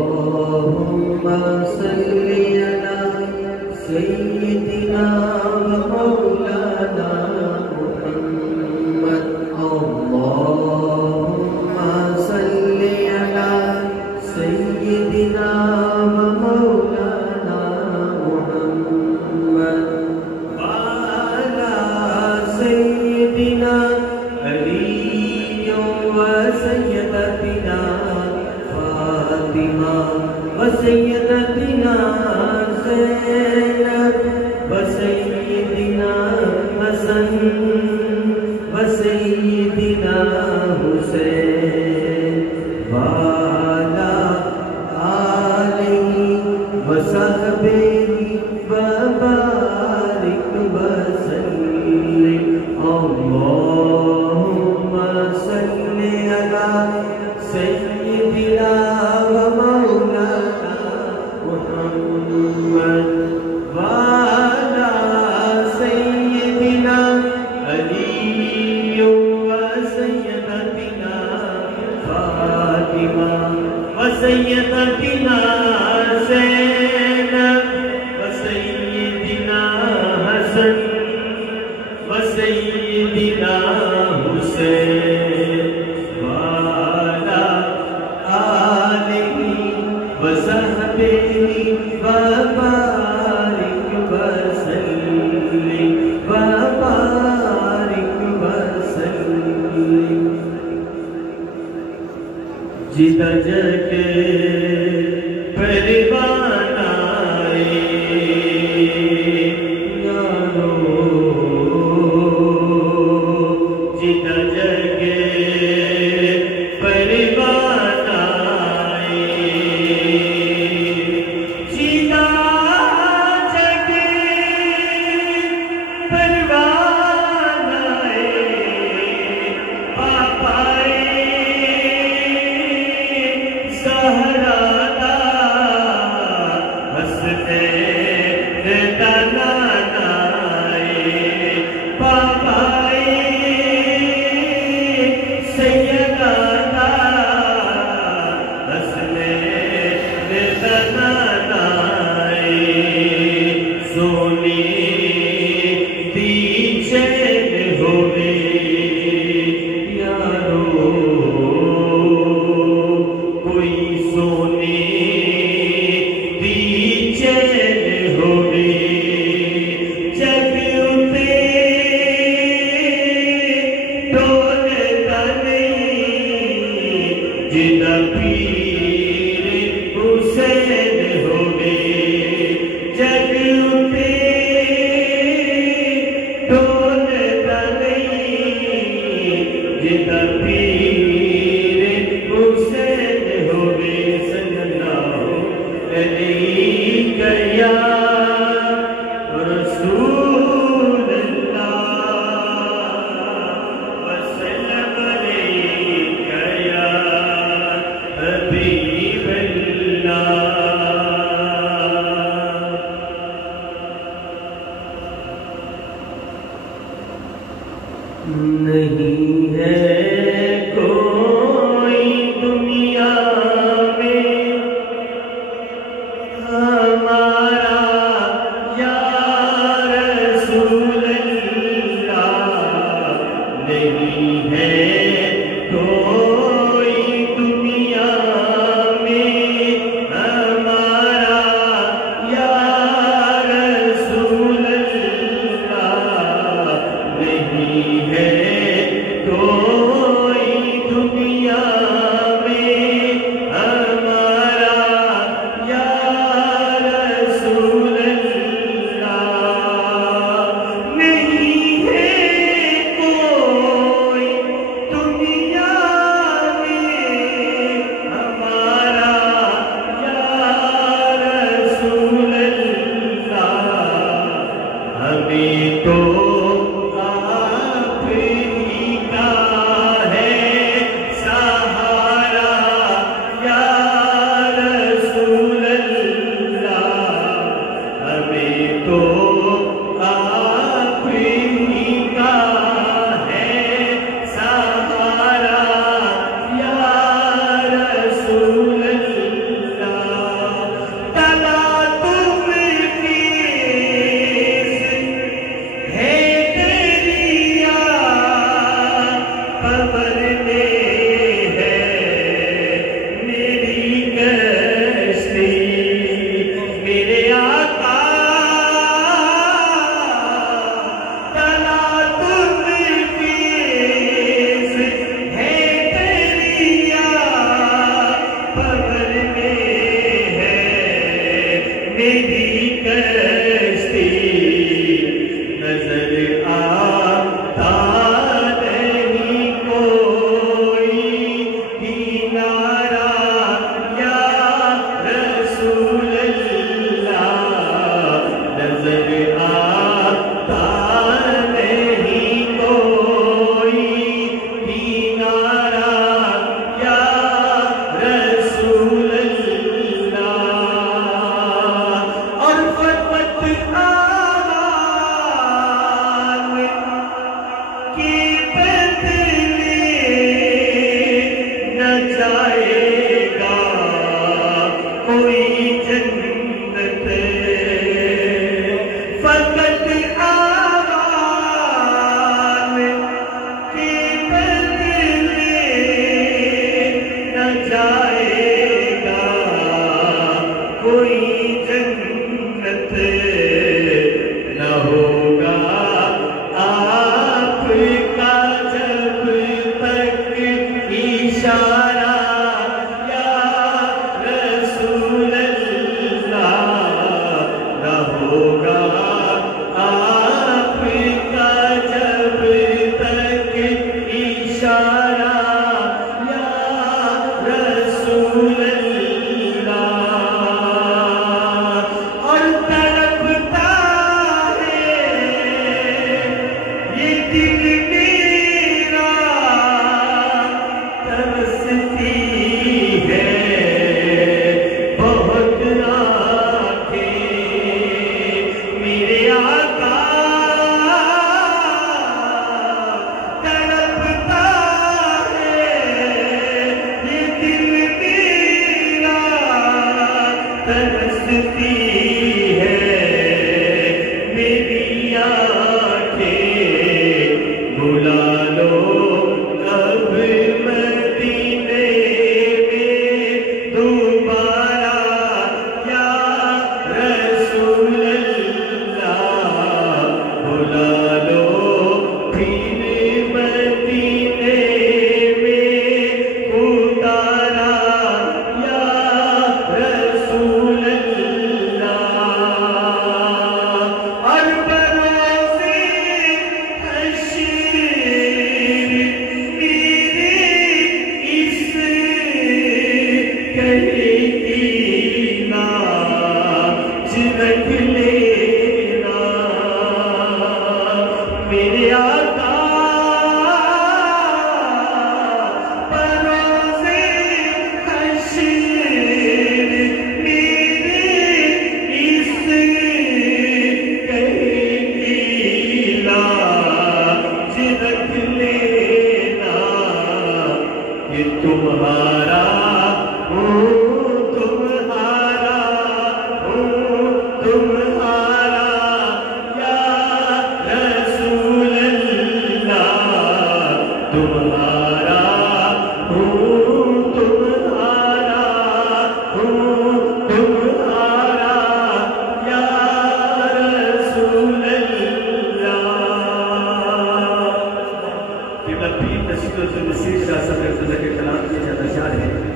اللهم صل على سيدنا ومولانا محمد اللهم صل على سيدنا ومولانا محمد وعلى سيدنا علي وسيدتنا فاطمة وسيدتنا زينب وسيدنا حسن وسيدنا حسين وعلى آله وصحبه وبارك وسلم اللهم صل على سيدنا ومولانا محمد وعلى سيدنا علي وسيدتنا فاطمة وسيدتنا زينب وسيدنا حسن وسيدنا حسين وعلى آله وصحبه وبارك وسلم وبارك وسلم جدھر جگہ پروان آئے یارو جدھر جگہ پروان آئے جدھر جگہ پروان آئے پاپائے زہرا دا حسنین دا نانا آئے پاپائے سیدہ دا حسنین دا نانا آئے سونی دی چین ہوئے یارو کوئی سونے دی چین ہوئے جگ اتے ڈولتا نہیں جدہ پیر حسین ہوئے جگ اتے ڈولتا نہیں جدہ پیر حسین ہوئے صلی اللہ علیہ یا رسول اللہ وسلم علیہ یا حبیب اللہ نہیں ہے کوئی دنیا میں ہمارا یا رسول اللہ نہیں ہے کوئی دنیا میں ہمارا یا رسول اللہ نہیں ہے کوئی میرے آقا بروزے حشر میرے اس کہیں کی لاج رکھ لینا کہ تمہارا ہوں کے کلام کی زیادہ شان ہے